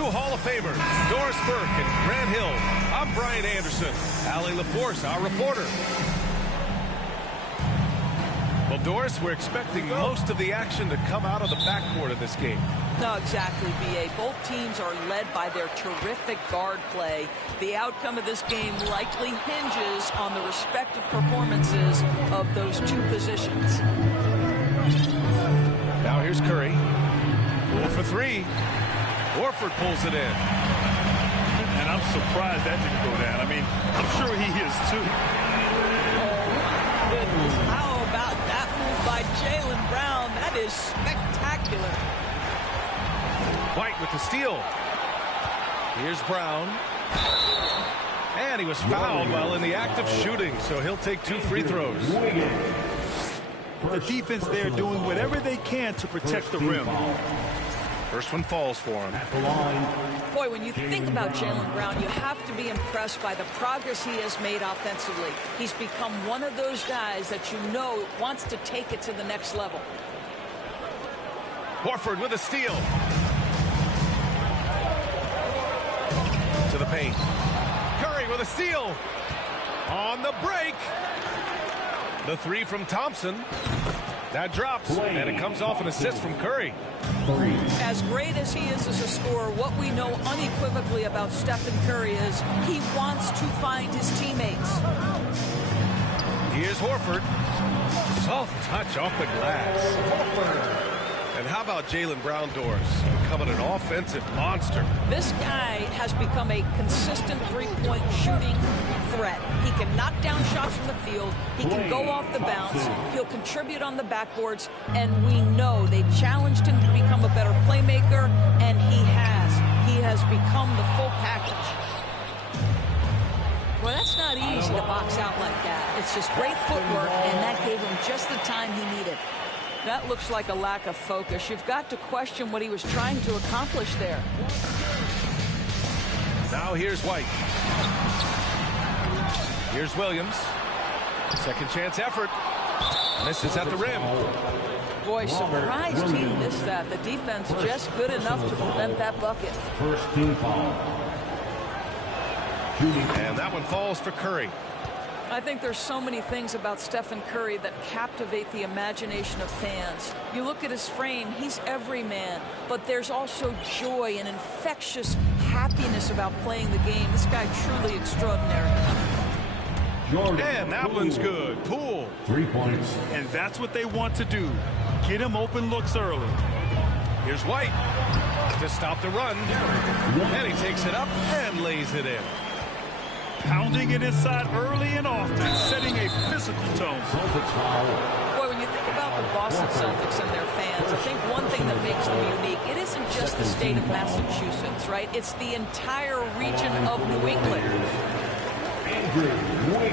two Hall of Famers, Doris Burke and Grant Hill. I'm Brian Anderson. Allie LaForce, our reporter. Well, Doris, we're expecting most of the action to come out of the backcourt of this game. No, exactly, B.A. Both teams are led by their terrific guard play. The outcome of this game likely hinges on the respective performances of those two positions. Now here's Curry. 4 for 3. Horford pulls it in. And I'm surprised that didn't go down. I mean, I'm sure he is too. Oh, goodness. How about that move by Jaylen Brown? That is spectacular. White with the steal. Here's Brown. And he was fouled while in the act of shooting, so he'll take 2 free throws. The defense there doing whatever they can to protect the rim. First one falls for him. Boy, when you think about Jaylen Brown, you have to be impressed by the progress he has made offensively. He's become one of those guys that you know wants to take it to the next level. Horford with a steal. To the paint. Curry with a steal. On the break. The 3 from Thompson. That drops, and it comes off an assist from Curry. As great as he is as a scorer, what we know unequivocally about Stephen Curry is he wants to find his teammates. Here's Horford. Soft touch off the glass. Horford. And how about Jaylen Brown, Doris? Becoming an offensive monster. This guy has become a consistent three-point shooting threat. He can knock down shots from the field. He can go off the bounce. He'll contribute on the backboards. And we know they challenged him to become a better playmaker, and he has. He has become the full package. Well, that's not easy to box out like that. It's just great footwork, and that gave him just the time he needed. That looks like a lack of focus. You've got to question what he was trying to accomplish there. Now here's White. Here's Williams. Second chance effort. Misses at the rim. Boy, surprised he missed that. The defense just good enough to prevent that bucket. First team foul. And that one falls for Curry. I think there's so many things about Stephen Curry that captivate the imagination of fans. You look at his frame, he's every man, but there's also joy and infectious happiness about playing the game. This guy truly extraordinary. And that one's good. Poole. 3 points. And that's what they want to do. Get him open looks early. Here's White to stop the run. And he takes it up and lays it in. Pounding it inside early and often, setting a physical tone. Boy, when you think about the Boston Celtics and their fans, I think one thing that makes them unique, it isn't just the state of Massachusetts, right? It's the entire region of New England.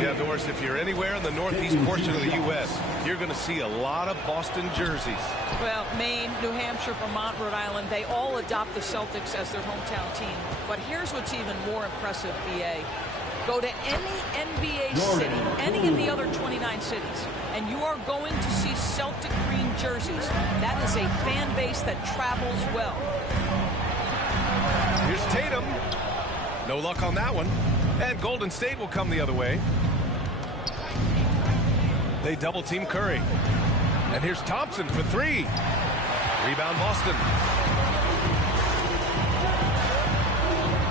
Yeah, Doris, if you're anywhere in the northeast portion of the U.S., you're going to see a lot of Boston jerseys. Well, Maine, New Hampshire, Vermont, Rhode Island, they all adopt the Celtics as their hometown team. But here's what's even more impressive, B.A. Go to any NBA city, any of the other 29 cities, and you are going to see Celtic green jerseys. That is a fan base that travels well. Here's Tatum. No luck on that one. And Golden State will come the other way. They double team Curry. And here's Thompson for 3. Rebound Boston.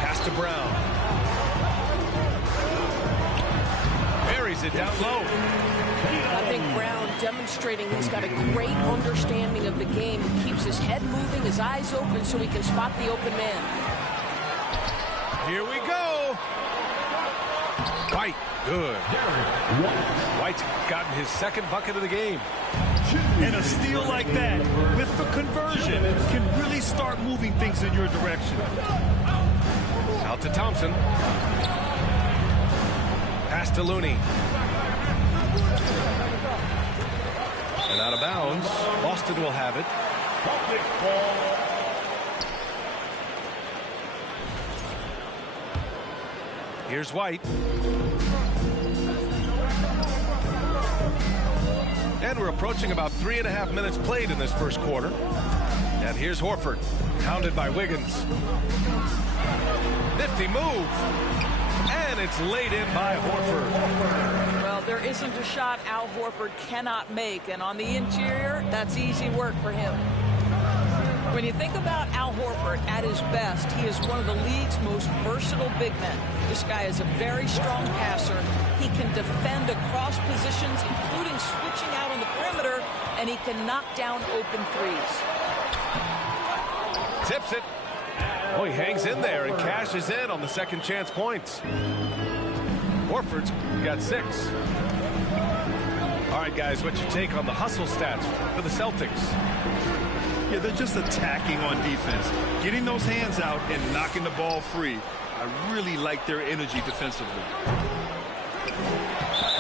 Pass to Brown. Buries it down low. I think Brown demonstrating he's got a great understanding of the game. He keeps his head moving, his eyes open so he can spot the open man. Here we go. White, good. White's gotten his second bucket of the game. And a steal like that, with the conversion, can really start moving things in your direction. Out to Thompson. Pass to Looney. And out of bounds. Boston will have it. Here's White. And we're approaching about 3.5 minutes played in this first quarter. And here's Horford. Hounded by Wiggins. Nifty move. And it's laid in by Horford. Well, there isn't a shot Al Horford cannot make, and on the interior, that's easy work for him. When you think about Al Horford at his best, he is one of the league's most versatile big men. This guy is a very strong passer. He can defend across positions, including switching out on the perimeter, and he can knock down open threes. Tips it. Oh, he hangs in there and cashes in on the second chance points. Horford's got 6. All right, guys, what's your take on the hustle stats for the Celtics? Yeah, they're just attacking on defense, getting those hands out and knocking the ball free. I really like their energy defensively.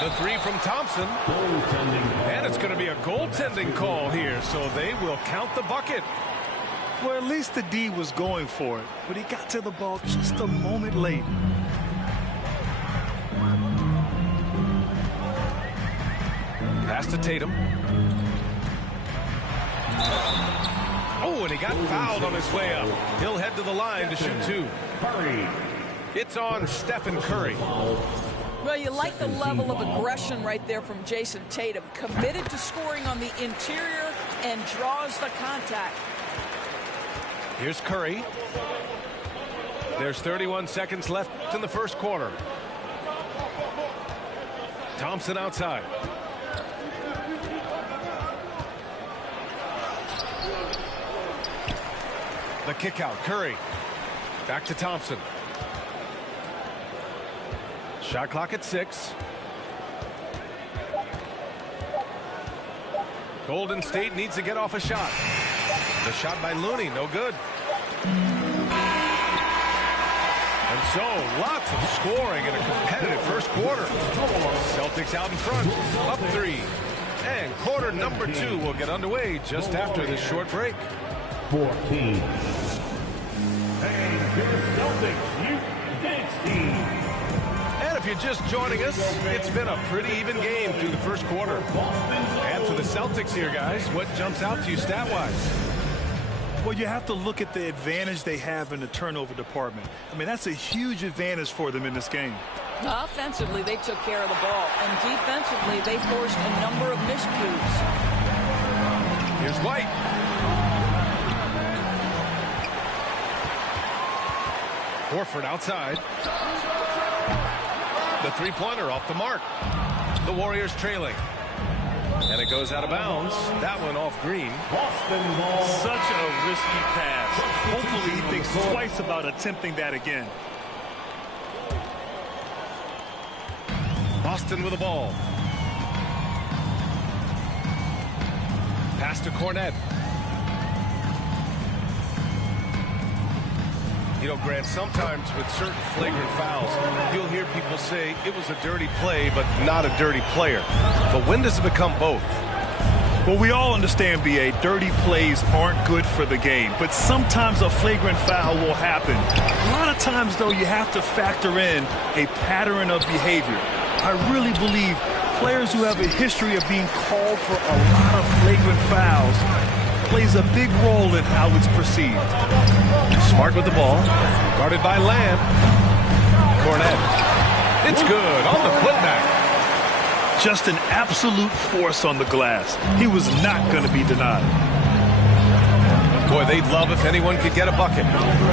The 3 from Thompson. And it's going to be a goaltending call here, so they will count the bucket. Well, at least the D was going for it, but he got to the ball just a moment late. Pass to Tatum. Oh, and he got fouled on his way up. He'll head to the line to shoot 2. It's on Stephen Curry. Well, you like the level of aggression right there from Jason Tatum. Committed to scoring on the interior and draws the contact. Here's Curry. There's 31 seconds left in the first quarter. Thompson outside. The kick out. Curry. Back to Thompson. Shot clock at 6. Golden State needs to get off a shot. The shot by Looney, no good. And so, lots of scoring in a competitive first quarter. Celtics out in front, up 3. And quarter number 2 will get underway just after this short break. 14. And your Celtics Youth Dance Team. And if you're just joining us, it's been a pretty even game through the first quarter. And for the Celtics here, guys, what jumps out to you stat-wise? Well, you have to look at the advantage they have in the turnover department. I mean, that's a huge advantage for them in this game. Offensively, they took care of the ball, and defensively, they forced a number of miscues. Here's White. Horford outside. The three-pointer off the mark. The Warriors trailing. And it goes out of bounds. That one off Green. Such a risky pass. Hopefully he thinks twice about attempting that again. Boston with the ball. Pass to Cornet. You know, Grant, sometimes with certain flagrant fouls, you'll hear people say it was a dirty play, but not a dirty player. But when does it become both? Well, we all understand, B.A., dirty plays aren't good for the game, but sometimes a flagrant foul will happen. A lot of times, though, you have to factor in a pattern of behavior. I really believe players who have a history of being called for a lot of flagrant fouls plays a big role in how it's perceived. Smart with the ball. Guarded by Lamb. Cornet. It's good on the putback. Just an absolute force on the glass. He was not going to be denied. Boy, they'd love if anyone could get a bucket.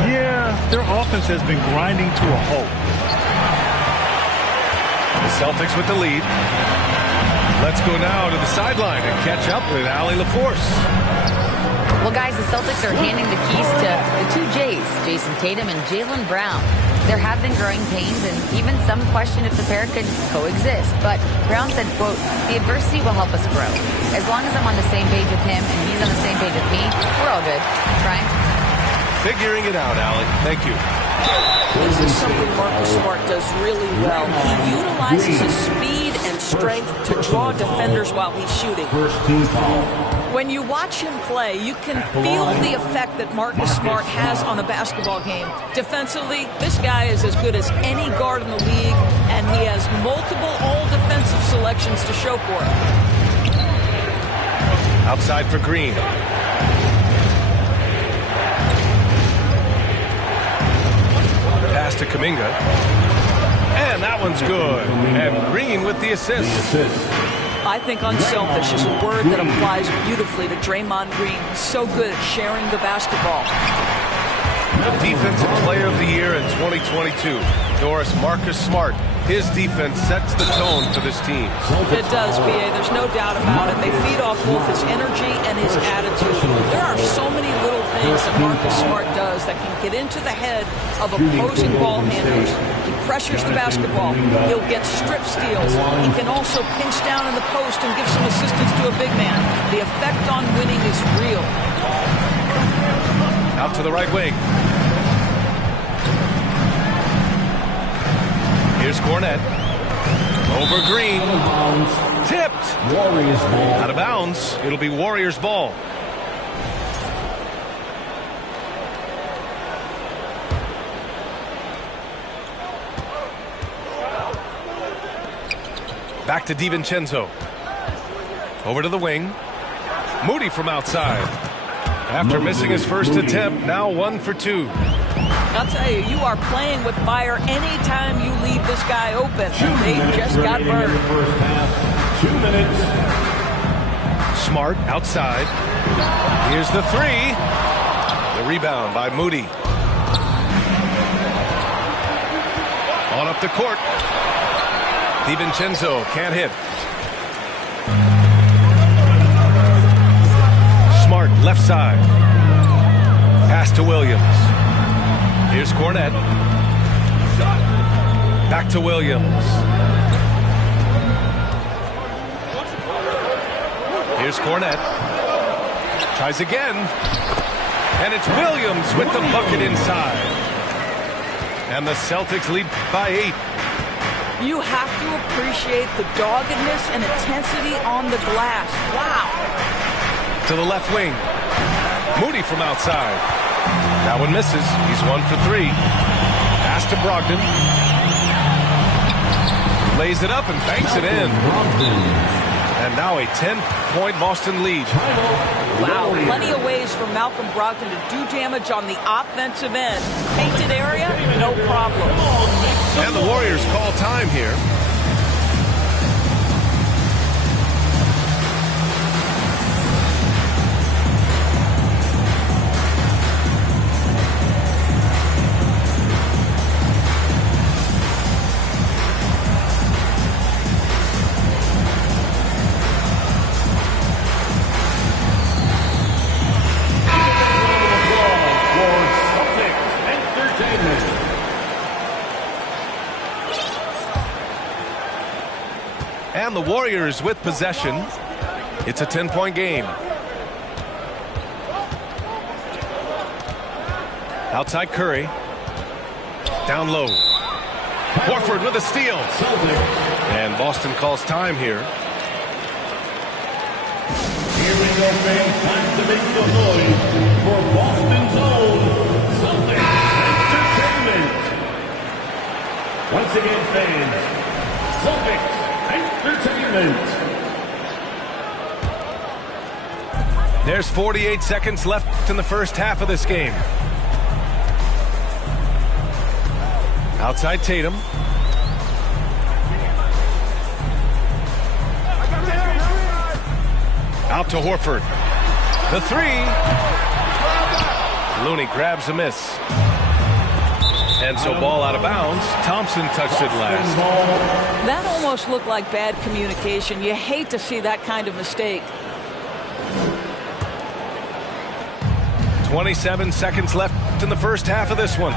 Yeah, their offense has been grinding to a halt. The Celtics with the lead. Let's go now to the sideline and catch up with Allie LaForce. Well, guys, the Celtics are handing the keys to the two J's, Jason Tatum and Jaylen Brown. There have been growing pains and even some question if the pair could coexist. But Brown said, quote, "The adversity will help us grow. As long as I'm on the same page with him and he's on the same page with me, we're all good." Right? Figuring it out, Allie. Thank you. This is something Marcus Smart does really well. He utilizes his speed and strength to draw defenders while he's shooting. First team foul. When you watch him play, you can feel the effect that Marcus Smart has on a basketball game. Defensively, this guy is as good as any guard in the league, and he has multiple all-defensive selections to show for it. Pass to Kuminga. And that one's good. And Green with the assist. I think unselfish is a word that applies beautifully to Draymond Green. He's so good at sharing the basketball. Defensive Player of the Year in 2022, Doris Marcus Smart. His defense sets the tone for this team. It does, B.A. There's no doubt about it. They feed off both his energy and his attitude. There are so many little things that Marcus Smart does that can get into the head of opposing ball handlers. He pressures the basketball. He'll get strip steals. He can also pinch down in the post and give some assistance to a big man. The effect on winning is real. Out to the right wing. Here's Cornette. Over Green. Tipped. Warriors ball. Out of bounds. It'll be Warriors ball. Back to DiVincenzo. Over to the wing. Moody from outside. After missing his first attempt, now 1 for 2. I'll tell you, you are playing with fire anytime you leave this guy open. They just got burned. First half, 2 minutes. Smart outside. Here's the three. The rebound by Moody. On up the court. DiVincenzo can't hit. Smart left side. Pass to Williams. Here's Cornette. Back to Williams. Here's Cornette. Tries again. And it's Williams with the bucket inside. And the Celtics lead by 8. You have to appreciate the doggedness and intensity on the glass. Wow. To the left wing. Moody from outside. That one misses. He's 1 for 3. Pass to Brogdon. Lays it up and banks it in. And now a 10-point Boston lead. Wow, plenty of ways for Malcolm Brogdon to do damage on the offensive end. Painted area, no problem. And the Warriors call time here. And the Warriors with possession. It's a 10-point game. Outside Curry. Down low. Horford with a steal. And Boston calls time here. Here we go, fans. Time to make the noise for Boston's own Celtics Entertainment. Once again, fans, Celtics Entertainment. There's 48 seconds left in the first half of this game. Outside Tatum. Out to Horford. The three. Looney grabs a miss. And so ball out of bounds. Thompson touched it last. That almost looked like bad communication. You hate to see that kind of mistake. 27 seconds left in the first half of this one.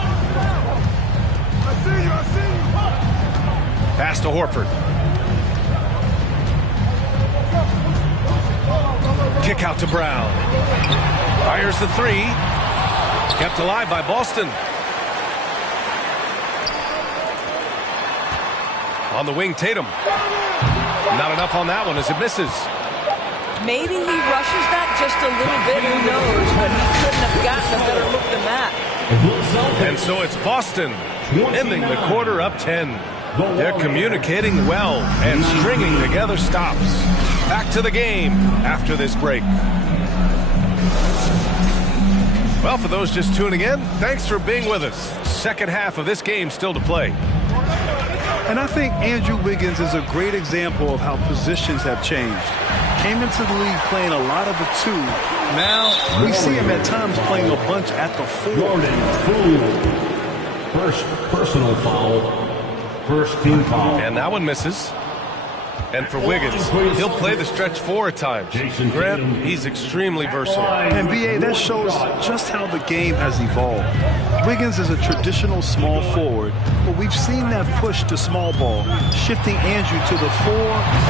Pass to Horford. Kick out to Brown. Fires the three. Kept alive by Boston. On the wing, Tatum. Not enough on that one as it misses. Maybe he rushes that just a little bit, who knows, but he couldn't have gotten a better look than that. And so it's Boston ending the quarter up 10. They're communicating well and stringing together stops. Back to the game after this break. Well, for those just tuning in, thanks for being with us. second half of this game still to play. And I think Andrew Wiggins is a great example of how positions have changed. Came into the league playing a lot of the 2. Now we see him at times playing a bunch at the 4. Jordan Poole. First personal foul. First team foul. And that one misses. And for Wiggins, he'll play the stretch 4 at times. Grant, he's extremely versatile. And B.A., that shows just how the game has evolved. Wiggins is a traditional small forward, but we've seen that push to small ball, shifting Andrew to the 4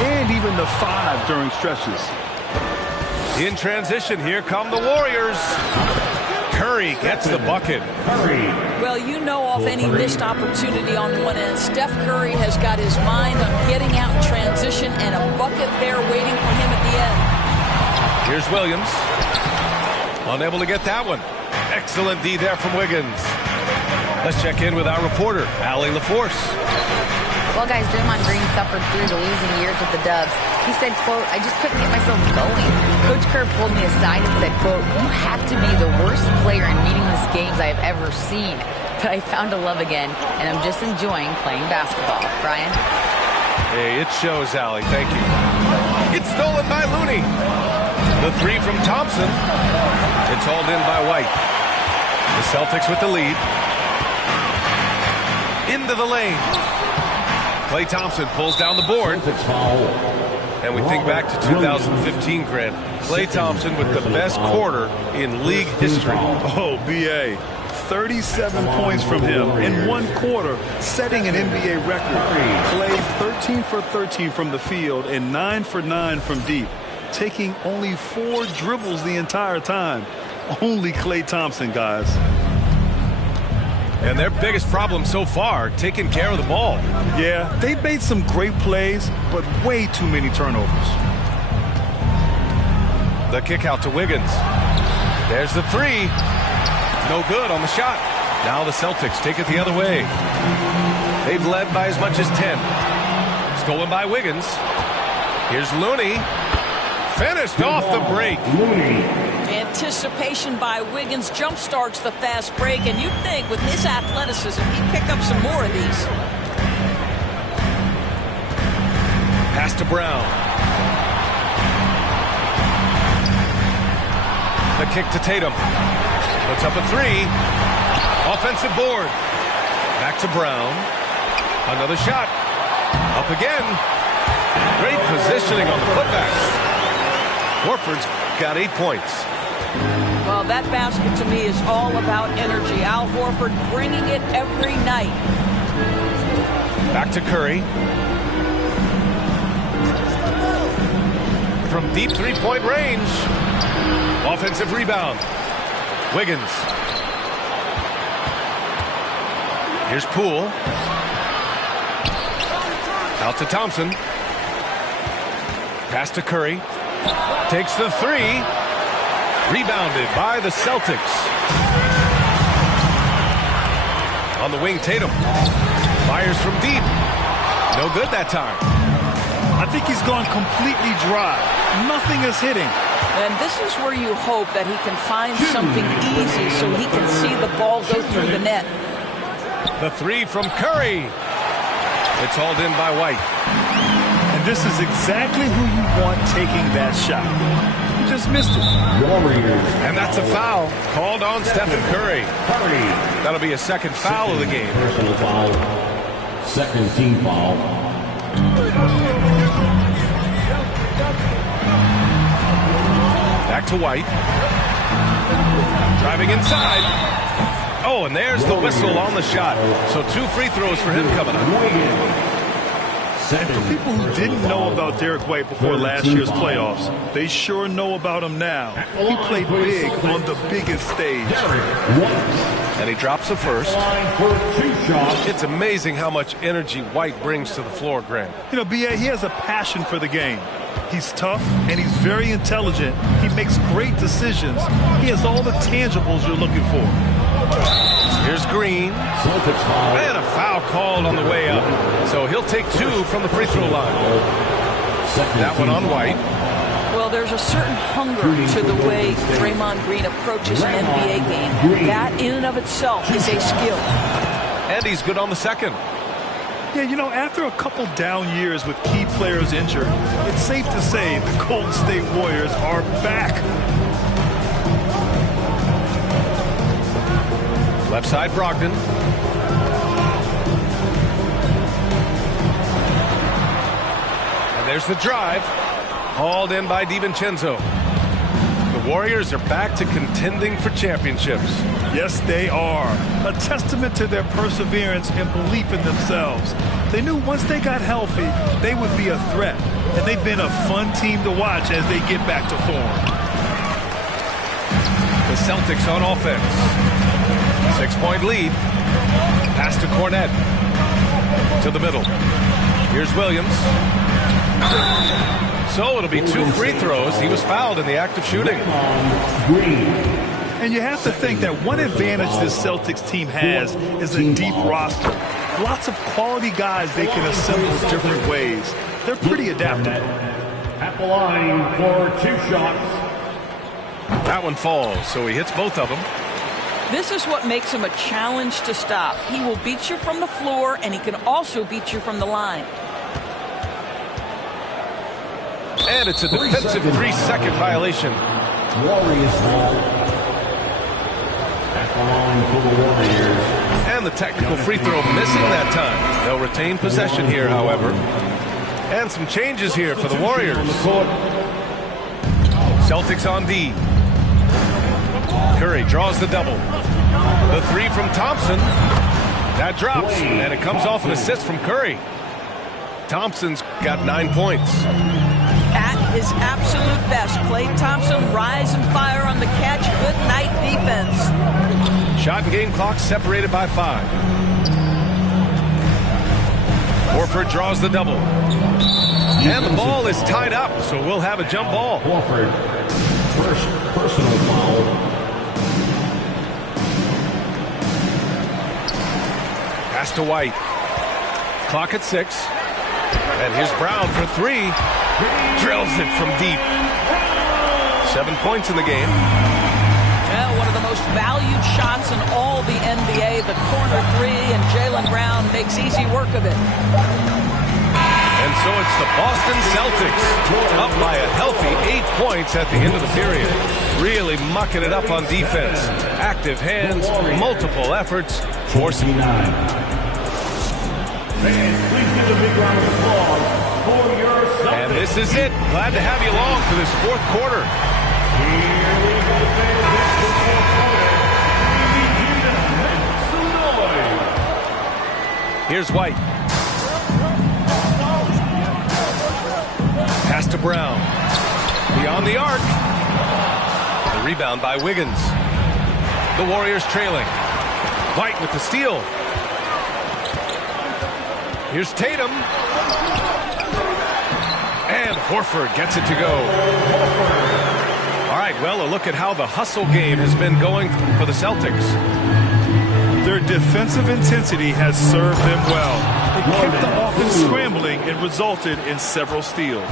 and even the 5 during stretches. In transition, here come the Warriors. Curry gets the bucket. Well, you know, off any missed opportunity on one end, Steph Curry has got his mind on getting out in transition and a bucket there waiting for him at the end. Here's Williams. Unable to get that one. Excellent D there from Wiggins. Let's check in with our reporter, Allie LaForce. Well, guys, Draymond Green suffered through the losing years with the Dubs. He said, quote, "I just couldn't get myself going." Coach Kerr pulled me aside and said, quote, "You have to be the worst player in meaningless games I have ever seen. But I found a love again, and I'm just enjoying playing basketball." Brian? Hey, it shows, Allie. Thank you. It's stolen by Looney. The 3 from Thompson. It's hauled in by White. The Celtics with the lead. Into the lane. Klay Thompson pulls down the board. And we think back to 2015, Grant. Klay Thompson with the best quarter in league history. Oh, B.A., 37 points from him in one quarter, setting an NBA record. Klay 13 for 13 from the field and 9 for 9 from deep, taking only 4 dribbles the entire time. Only Klay Thompson, guys. And their biggest problem so far, taking care of the ball. Yeah, they made some great plays, but way too many turnovers. The kick out to Wiggins. There's the 3. No good on the shot. Now the Celtics take it the other way. They've led by as much as 10. Stolen by Wiggins. Here's Looney. Finished off the break. Anticipation by Wiggins jump-starts the fast break, and you'd think with his athleticism he'd pick up some more of these. Pass to Brown. The kick to Tatum. Puts up a 3. Offensive board. Back to Brown. Another shot. Up again. Great positioning on the putbacks. Horford's got 8 points. Well, that basket to me is all about energy. Al Horford bringing it every night. Back to Curry. From deep 3-point range. Offensive rebound. Wiggins. Here's Poole. Out to Thompson. Pass to Curry. Takes the 3. Rebounded by the Celtics. On the wing, Tatum. Fires from deep. No good that time. I think he's gone completely dry. Nothing is hitting. And this is where you hope that he can find something easy so he can see the ball go through the net. The 3 from Curry. It's hauled in by White. And this is exactly who you want taking that shot. He just missed it. And that's a foul called on Stephen Curry. That'll be a second foul of the game. Personal foul. Second team foul. Back to White. Driving inside. Oh, and there's the whistle on the shot. So 2 free throws for him coming up. And for people who didn't know about Derek White before last year's playoffs, they sure know about him now. He played big on the biggest stage. And he drops the first. It's amazing how much energy White brings to the floor, Grant. You know, B.A., he has a passion for the game. He's tough, and he's very intelligent. He makes great decisions. He has all the tangibles you're looking for. Here's Green. And a foul called on the way up. So he'll take 2 from the free throw line. That one on White. Well, Well, there's a certain hunger to the way Draymond Green approaches an NBA game. That in and of itself is a skill. And he's good on the second. Yeah, you know, after a couple down years with key players injured, it's safe to say the Golden State Warriors are back. Left side, Brogdon. And there's the drive. Hauled in by DiVincenzo. The Warriors are back to contending for championships. Yes, they are. A testament to their perseverance and belief in themselves. They knew once they got healthy, they would be a threat. And they've been a fun team to watch as they get back to form. The Celtics on offense. 6-point lead. Pass to Cornet. To the middle. Here's Williams. So it'll be 2 free throws. He was fouled in the act of shooting. And you have to think that one advantage this Celtics team has is a deep roster. Lots of quality guys they can assemble different ways. They're pretty adaptable. At the line for 2 shots. That one falls, so he hits both of them. This is what makes him a challenge to stop. He will beat you from the floor, and he can also beat you from the line. And it's a defensive 3-second violation. Warriors ball. At the line for the Warriors. And the technical free throw missing that time. They'll retain possession here, however. And some changes here for the Warriors. Celtics on D. Curry draws the double. The 3 from Thompson. That drops, and it comes off an assist from Curry. Thompson's got 9 points. At his absolute best, Klay Thompson rise and fire on the catch. Good night defense. Shot and game clock separated by 5. Horford draws the double. And the ball is tied up, so we'll have a jump ball. Horford, first personal foul. Pass to White. Clock at 6. And here's Brown for 3. Drills it from deep. 7 points in the game. Yeah, one of the most valued shots in all the NBA, the corner 3, and Jaylen Brown makes easy work of it. And so it's the Boston Celtics up by a healthy 8 points at the end of the period. Really mucking it up on defense. Active hands, multiple efforts, forcing. Please give a big round of applause for your Celtics. And this is it. Glad to have you along for this 4th quarter. Here we go, fans. It's the 4th quarter. We begin to make some noise. Here's White. Pass to Brown. Beyond the arc. The rebound by Wiggins. The Warriors trailing. White with the steal. Here's Tatum. And Horford gets it to go. All right, well, a look at how the hustle game has been going for the Celtics. Their defensive intensity has served them well. It kept the offense scrambling and resulted in several steals.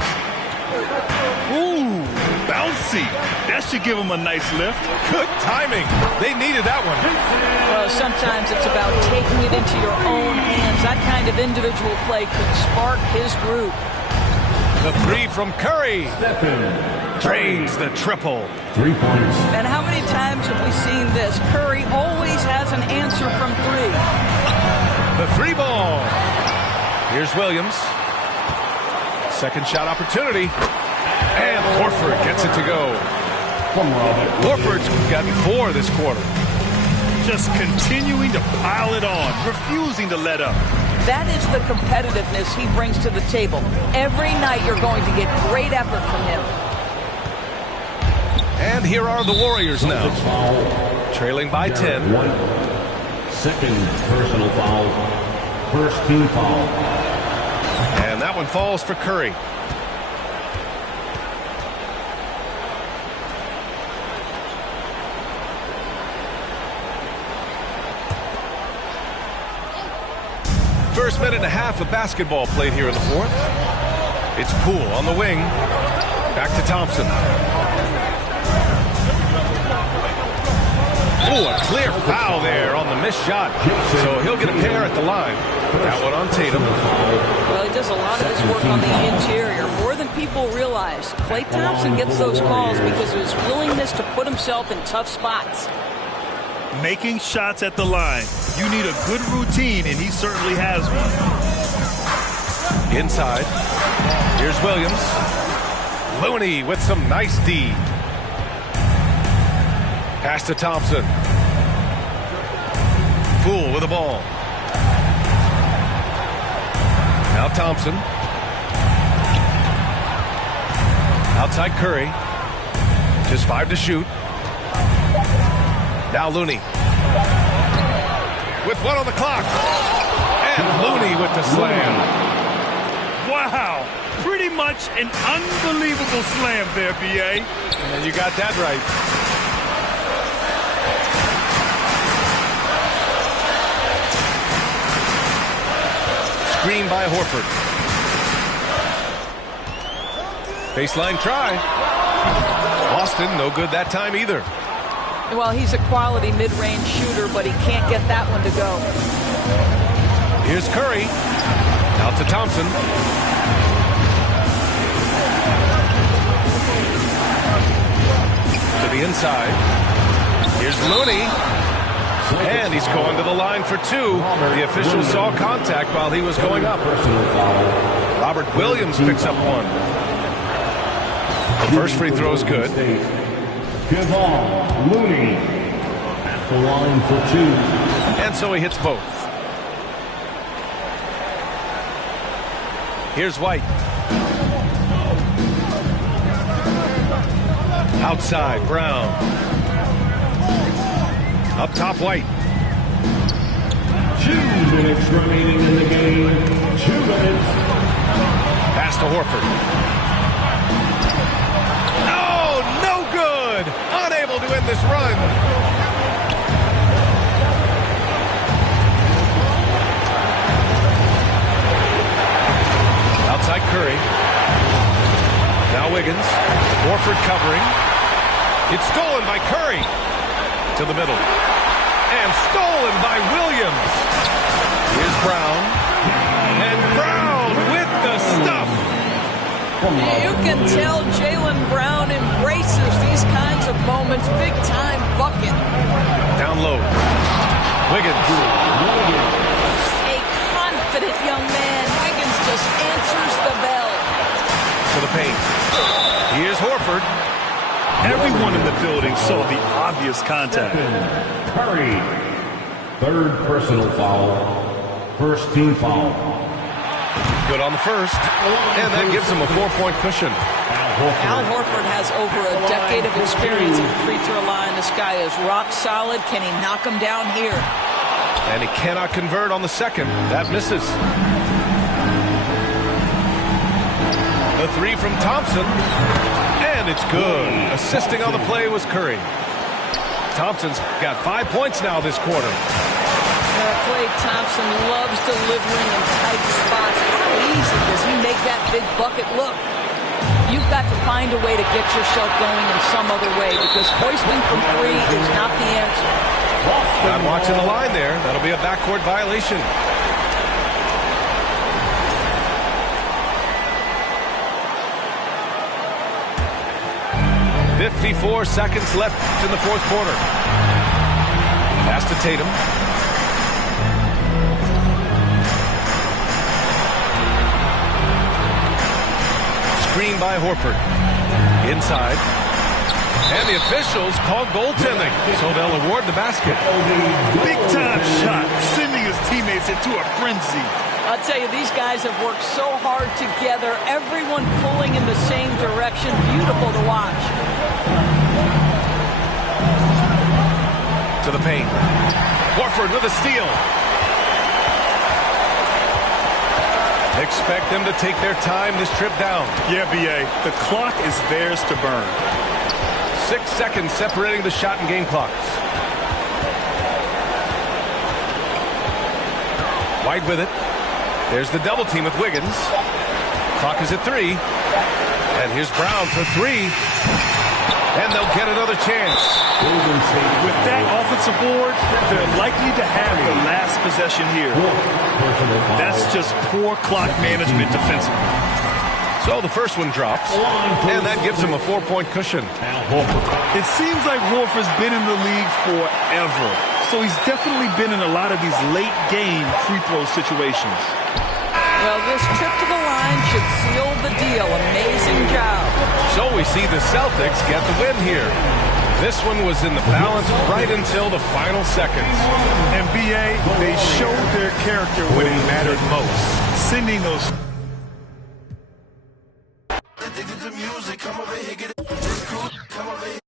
Ooh, bouncy. That should give them a nice lift. Good timing. They needed that one. Well, sometimes it's about taking it into your own hands. That kind of individual play could spark his group. The 3 from Curry. Drains the triple. 3 points. And how many times have we seen this? Curry always has an answer from 3. The 3 ball. Here's Williams. Second shot opportunity. And Horford gets it to go. Horford's gotten 4 this quarter. Just continuing to pile it on, refusing to let up. That is the competitiveness he brings to the table. Every night you're going to get great effort from him. And here are the Warriors now. Trailing by 10. 1. Second personal foul. First team foul. And that one falls for Curry. First minute and a half of basketball played here in the 4th. It's Poole on the wing. Back to Thompson. Oh, a clear foul there on the missed shot. So he'll get a pair at the line. That one on Tatum. Well, he does a lot of his work on the interior, more than people realize. Klay Thompson gets those calls because of his willingness to put himself in tough spots. Making shots at the line. You need a good routine, and he certainly has one. Inside. Here's Williams. Looney with some nice D. Pass to Thompson. Poole with the ball. Now Thompson. Outside Curry. Just 5 to shoot. Now Looney. With 1 on the clock. And Looney with the slam. Wow. Pretty much an unbelievable slam there, B.A. And you got that right. Screen by Horford. Baseline try. Boston, no good that time either. Well, he's a quality mid-range shooter, but he can't get that one to go. Here's Curry. Out to Thompson. To the inside. Here's Looney. And he's going to the line for 2. The official saw contact while he was going up. Robert Williams picks up 1. The first free throw is good. Kevon Looney at the line for 2. And so he hits both. Here's White. Outside, Brown. Up top, White. 2 minutes remaining in the game. 2 minutes. Pass to Horford. Oh, no good. Unable to end this run. Outside Curry. Now Wiggins. Horford covering. It's stolen by Curry. To the middle. And stolen by Williams. Here's Brown. And Brown with the stuff. You can tell Jaylen Brown embraces these kinds of moments. Big-time bucket. Down low. Wiggins. A confident young man. Wiggins just answers the bell. To the paint. Here's Horford. Everyone in the building saw the obvious contact. Curry. 3rd personal foul. 1st team foul. Good on the first. And that gives him a 4-point cushion. Al Horford has over a decade of experience at the free throw line. This guy is rock solid. Can he knock him down here? And he cannot convert on the second. That misses. The 3 from Thompson. And it's good. Assisting on the play was Curry. Thompson's got 5 points now this quarter. Klay Thompson loves delivering in tight spots. How easy does he make that big bucket look? You've got to find a way to get yourself going in some other way because hoisting from 3 is not the answer. Not watching the line there. That'll be a backcourt violation. .54 seconds left in the 4th quarter. Pass to Tatum. Screen by Horford. Inside. And the officials call goaltending, so they'll award the basket. Big time shot, sending his teammates into a frenzy. I'll tell you, these guys have worked so hard together, everyone pulling in the same direction. Beautiful to watch. To the paint. Horford with a steal. Expect them to take their time this trip down. Yeah, B.A., the clock is theirs to burn. 6 seconds separating the shot and game clocks. White with it. There's the double team with Wiggins. Clock is at 3. And here's Brown for three. And they'll get another chance. With that offensive board, they're likely to have the last possession here. That's just poor clock management defensively. So the first one drops, and that gives him a 4-point cushion. It seems like Horford's been in the league forever, so he's definitely been in a lot of these late-game free throw situations. Well, this trip to the line should seal the deal. Amazing job. So we see the Celtics get the win here. This one was in the balance right until the final seconds. And BA, they showed their character when it mattered most, sending those. Addicted to music, come over here, get it.